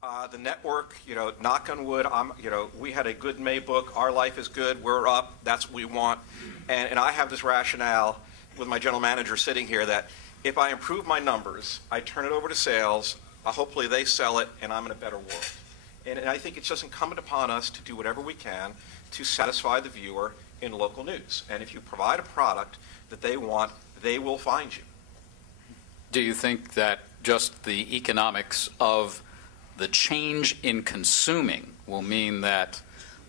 The network, knock on wood, we had a good May book, Our Life is Good, we're up, that's what we want. And I have this rationale with my general manager sitting here that if I improve my numbers, I turn it over to sales, hopefully they sell it, and I'm in a better world. And I think it's just incumbent upon us to do whatever we can to satisfy the viewer in local news. And if you provide a product that they want, they will find you. Do you think that just the economics of the change in consuming will mean that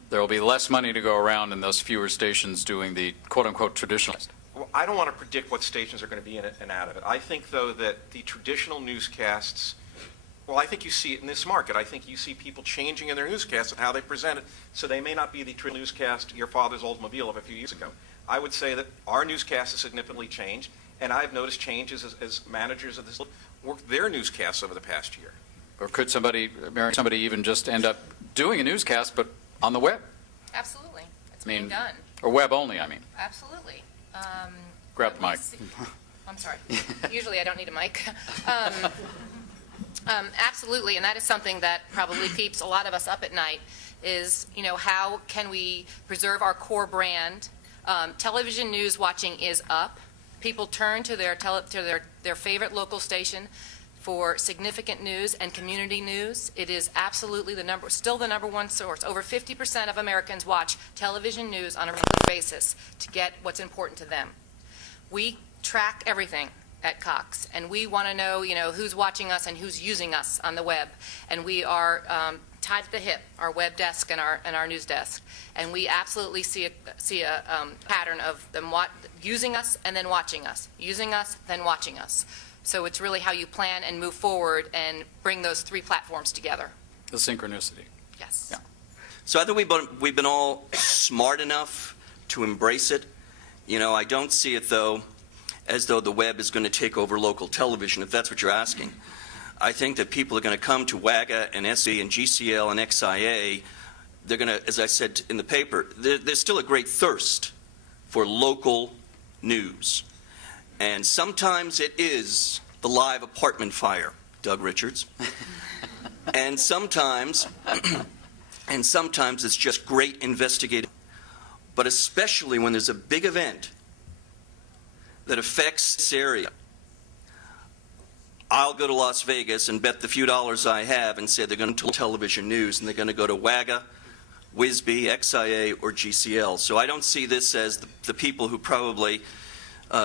there will be less money to go around and thus fewer stations doing the quote-unquote traditional? Well, I don't want to predict what stations are going to be in it and out of it. I think, though, that the traditional newscasts, well, I think you see it in this market. I think you see people changing in their newscasts and how they present it, so they may not be the traditional newscast, your father's Oldsmobile of a few years ago. I would say that our newscast has significantly changed, and I've noticed changes as managers of this work their newscasts over the past year. Or could somebody even just end up doing a newscast, but on the web? Absolutely. It's being done. Or web only, I mean. Absolutely. Grab the mic. I'm sorry. Usually I don't need a mic. Absolutely, and that is something that probably keeps a lot of us up at night is, how can we preserve our core brand? Television news watching is up. People turn to their favorite local station for significant news and community news. It is absolutely still the number one source. Over 50% of Americans watch television news on a regular basis to get what's important to them. We track everything at Cox, and we want to know, who's watching us and who's using us on the web. And we are tied to the hip, our web desk and our news desk. And we absolutely see a pattern of them using us and then watching us, using us, then watching us. So it's really how you plan and move forward and bring those three platforms together. The synchronicity. Yes. Yeah. So I think we've been all smart enough to embrace it. I don't see it, though, as though the web is going to take over local television, if that's what you're asking. I think that people are going to come to WAGA and SC and GCL and XIA. They're going to, as I said in the paper, there's still a great thirst for local news. And sometimes it is the live apartment fire, Doug Richards. and sometimes it's just great investigative. But especially when there's a big event that affects this area, I'll go to Las Vegas and bet the few dollars I have and say they're going to television news, and they're going to go to WAGA, WSB, XIA, or GCL. So I don't see this as the people who probably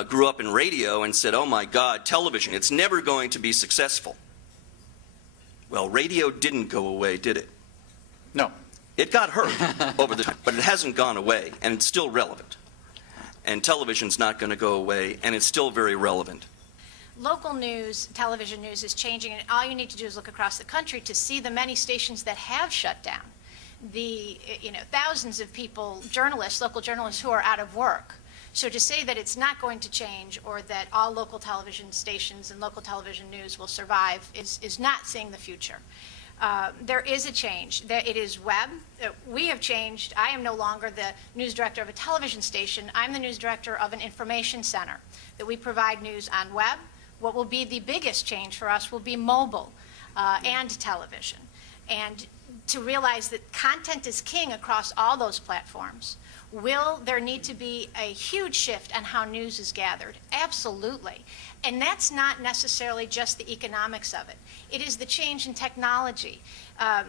grew up in radio and said, oh my God, television, it's never going to be successful. Well, radio didn't go away, did it? No. It got hurt over the time, but it hasn't gone away, and it's still relevant. And television's not going to go away, and it's still very relevant. Local news, television news is changing, and all you need to do is look across the country to see the many stations that have shut down. The thousands of people, journalists, local journalists who are out of work. So to say that it's not going to change or that all local television stations and local television news will survive is not seeing the future. There is a change. It is web. We have changed. I am no longer the news director of a television station. I'm the news director of an information center that we provide news on web. What will be the biggest change for us will be mobile and television. And to realize that content is king across all those platforms. Will there need to be a huge shift on how news is gathered? Absolutely. And that's not necessarily just the economics of it. It is the change in technology.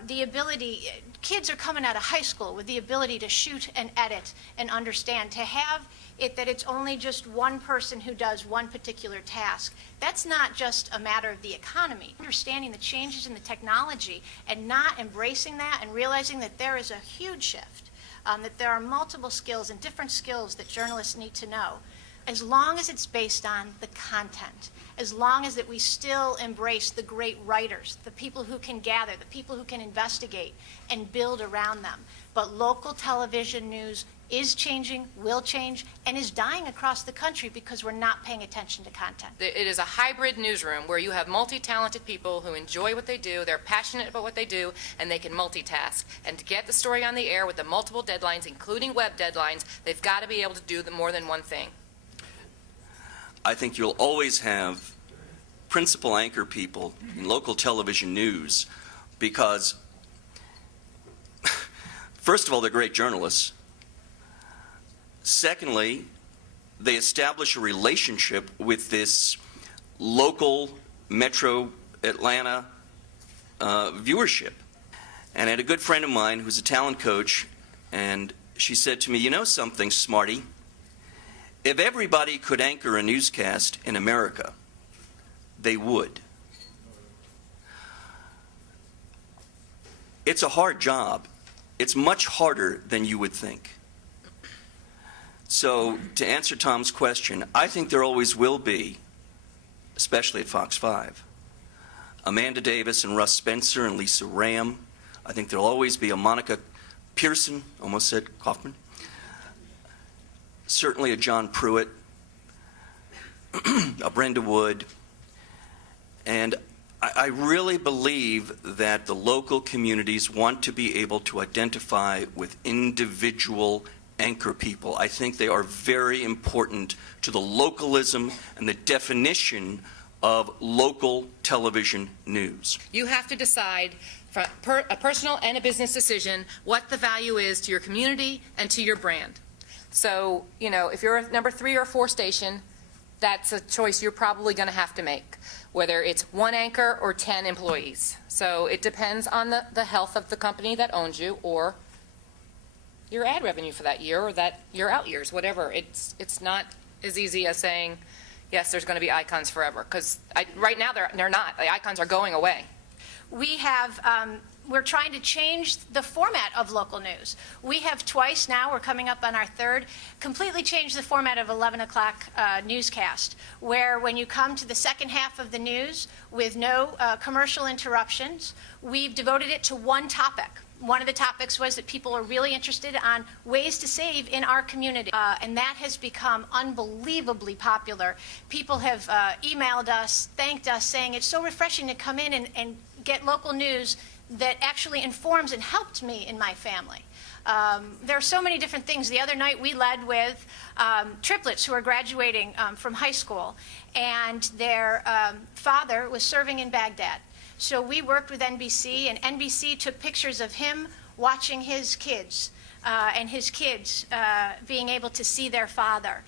The ability, kids are coming out of high school with the ability to shoot and edit and understand, to have it that it's only just one person who does one particular task. That's not just a matter of the economy. Understanding the changes in the technology and not embracing that and realizing that there is a huge shift, that there are multiple skills and different skills that journalists need to know. As long as it's based on the content, as long as that we still embrace the great writers, the people who can gather, the people who can investigate and build around them. But local television news is changing, will change, and is dying across the country because we're not paying attention to content. It is a hybrid newsroom where you have multi-talented people who enjoy what they do, they're passionate about what they do, and they can multitask. And to get the story on the air with the multiple deadlines, including web deadlines, they've got to be able to do more than one thing. I think you'll always have principal anchor people in local television news, because, first of all, they're great journalists. Secondly, they establish a relationship with this local Metro Atlanta viewership. And I had a good friend of mine who's a talent coach, and she said to me, "You know something, Smarty? If everybody could anchor a newscast in America, they would." It's a hard job. It's much harder than you would think. So, to answer Tom's question, I think there always will be, especially at Fox 5, Amanda Davis and Russ Spencer and Lisa Ram. I think there'll always be a Monica Pearson, almost said Kaufman. Certainly a John Pruitt, a Brenda Wood. And I really believe that the local communities want to be able to identify with individual anchor people. I think they are very important to the localism and the definition of local television news. You have to decide, a personal and a business decision, what the value is to your community and to your brand. So, if you're a number 3 or 4 station, that's a choice you're probably going to have to make, whether it's 1 anchor or 10 employees. So it depends on the health of the company that owns you, or your ad revenue for that year, or your out years, whatever. It's not as easy as saying, yes, there's going to be icons forever, because right now they're not. The icons are going away. We're trying to change the format of local news. We have twice now, we're coming up on our 3rd, completely changed the format of 11 o'clock newscast, where when you come to the second half of the news with no commercial interruptions, we've devoted it to one topic. One of the topics was that people are really interested on ways to save in our community, and that has become unbelievably popular. People have emailed us, thanked us, saying it's so refreshing to come in and get local news that actually informs and helped me and my family. There are so many different things. The other night we led with triplets who are graduating from high school, and their father was serving in Baghdad. So we worked with NBC, and NBC took pictures of him watching his kids and his kids being able to see their father.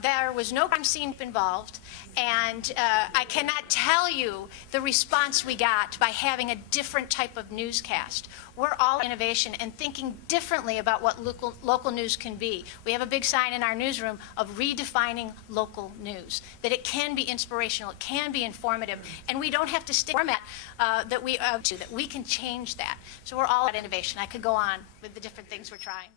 There was no crime scene involved, and I cannot tell you the response we got by having a different type of newscast. We're all innovation and thinking differently about what local news can be. We have a big sign in our newsroom of redefining local news, that it can be inspirational, it can be informative, and we don't have to stick to the format that we can change that. So we're all at innovation. I could go on with the different things we're trying.